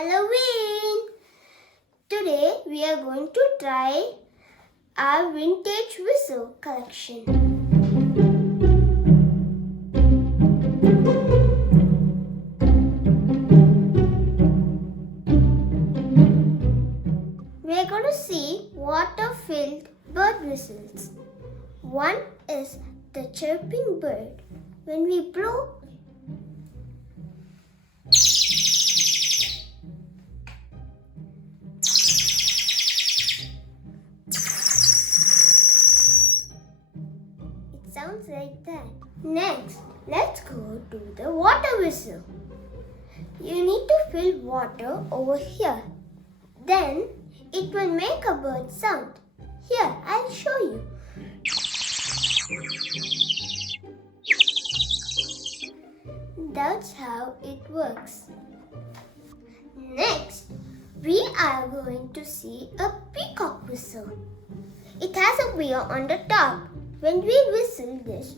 Halloween! Today we are going to try our vintage whistle collection. We are going to see water-filled bird whistles. One is the chirping bird. When we blow, sounds like that. Next, let's go to the water whistle. You need to fill water over here. Then it will make a bird sound. Here, I'll show you. That's how it works. Next, we are going to see a peacock whistle. It has a wheel on the top. When we whistle this,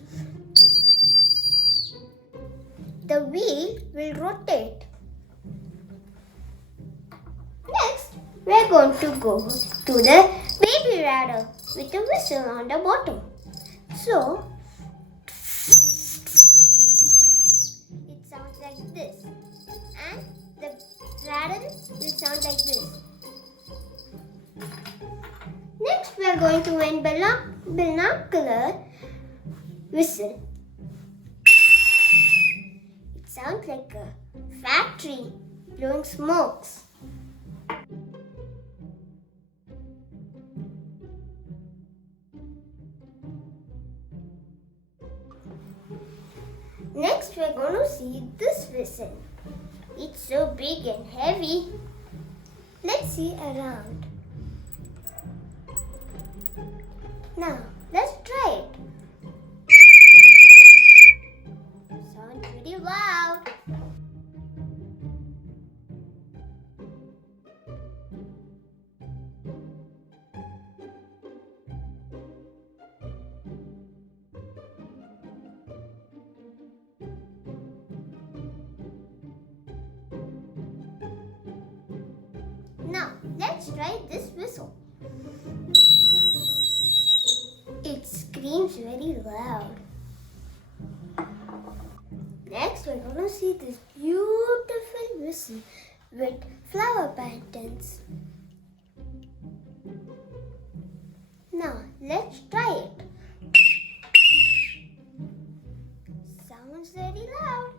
the wheel will rotate. Next, we are going to go to the baby radar with a whistle on the bottom. So, it sounds like this. And the rattle will sound like this. Next, we are going to end binocular whistle. It sounds like a factory blowing smokes. Next, we are going to see this whistle. It's so big and heavy. Let's see around. Now, let's try it. Sounds pretty loud. Now, let's try this whistle. It screams very loud. Next, we're going to see this beautiful whistle with flower patterns. Now, let's try it. Sounds very loud.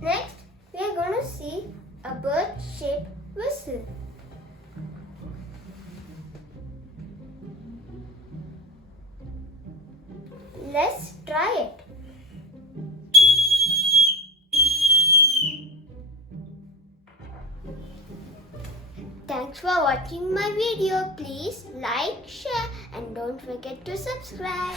Next, we are going to see a bird-shaped whistle. Let's try it. Thanks for watching my video. Please like, share and don't forget to subscribe.